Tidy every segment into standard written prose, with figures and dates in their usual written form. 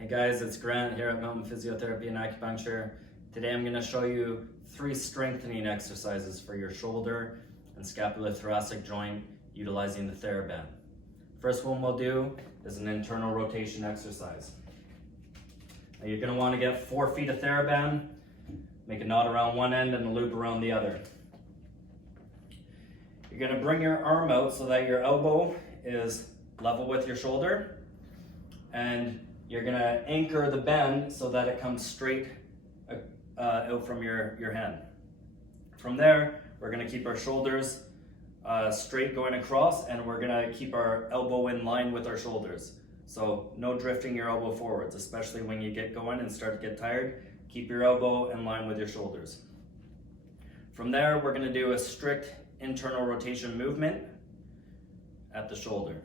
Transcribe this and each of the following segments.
Hey guys, it's Grant here at Mountain Physiotherapy and Acupuncture. Today I'm going to show you 3 strengthening exercises for your shoulder and scapulothoracic joint utilizing the TheraBand. First one we'll do is an internal rotation exercise. Now you're going to want to get 4 feet of TheraBand, make a knot around one end and a loop around the other. You're going to bring your arm out so that your elbow is level with your shoulder, and you're going to anchor the bend so that it comes straight out from your hand. From there, we're going to keep our shoulders straight going across, and we're going to keep our elbow in line with our shoulders. So no drifting your elbow forwards, especially when you get going and start to get tired. Keep your elbow in line with your shoulders. From there, we're going to do a strict internal rotation movement at the shoulder.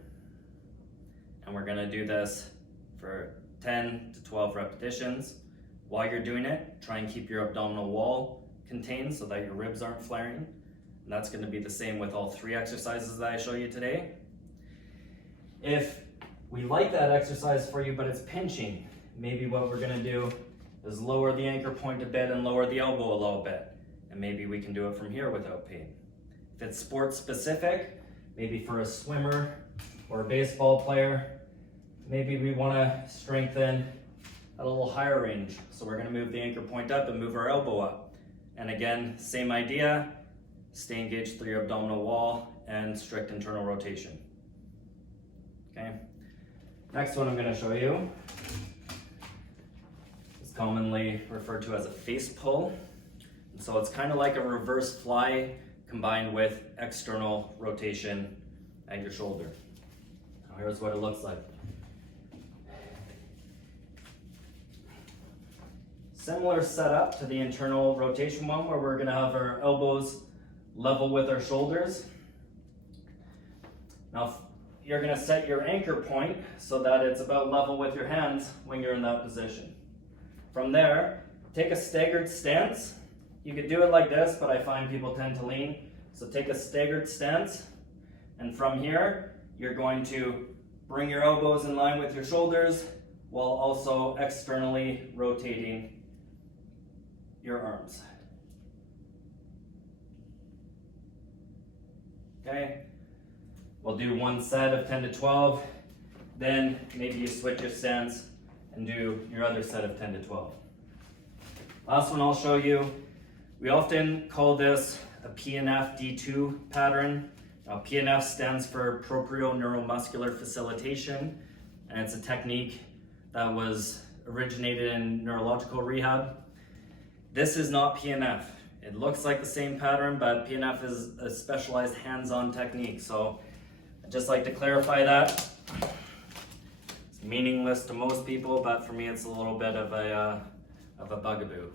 And we're going to do this for 10 to 12 repetitions. While you're doing it, try and keep your abdominal wall contained so that your ribs aren't flaring. And that's going to be the same with all 3 exercises that I show you today. If we like that exercise for you, but it's pinching, maybe what we're going to do is lower the anchor point a bit and lower the elbow a little bit. And maybe we can do it from here without pain. If it's sports specific, maybe for a swimmer or a baseball player, maybe we want to strengthen at a little higher range. So we're going to move the anchor point up and move our elbow up. And again, same idea, stay engaged through your abdominal wall and strict internal rotation. Okay. Next one I'm going to show you is commonly referred to as a face pull. And so it's kind of like a reverse fly combined with external rotation at your shoulder. Now here's what it looks like. Similar setup to the internal rotation one, where we're going to have our elbows level with our shoulders. Now you're going to set your anchor point so that it's about level with your hands when you're in that position. From there, take a staggered stance. You could do it like this, but I find people tend to lean. So take a staggered stance, and from here, you're going to bring your elbows in line with your shoulders while also externally rotating your arms. Okay, we'll do one set of 10 to 12, then maybe you switch your stance and do your other set of 10 to 12. Last one I'll show you, we often call this a PNF D2 pattern. Now PNF stands for proprio-neuromuscular facilitation, and it's a technique that was originated in neurological rehab. This is not PNF. It looks like the same pattern, but PNF is a specialized hands-on technique. So I'd just like to clarify that. It's meaningless to most people, but for me it's a little bit of a bugaboo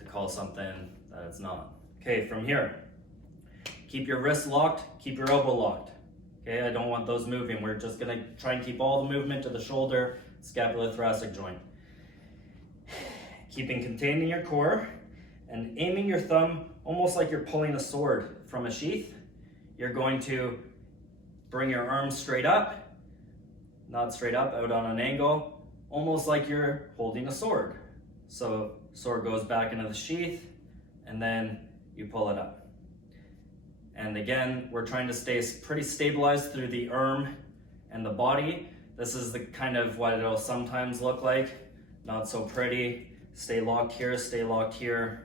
to call something that it's not. Okay, from here, keep your wrists locked, keep your elbow locked. Okay, I don't want those moving. We're just gonna try and keep all the movement to the shoulder, scapulothoracic joint. Keeping contained in your core and aiming your thumb almost like you're pulling a sword from a sheath. You're going to bring your arms straight up, not straight up, out on an angle, almost like you're holding a sword. So sword goes back into the sheath and then you pull it up. And again, we're trying to stay pretty stabilized through the arm and the body. This is the kind of what it'll sometimes look like, not so pretty. Stay locked here,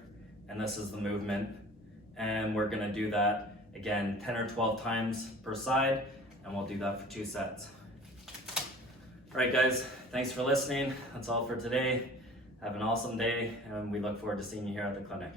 and this is the movement. And we're gonna do that again 10 or 12 times per side, and we'll do that for 2 sets. All right guys, thanks for listening. That's all for today. Have an awesome day, and we look forward to seeing you here at the clinic.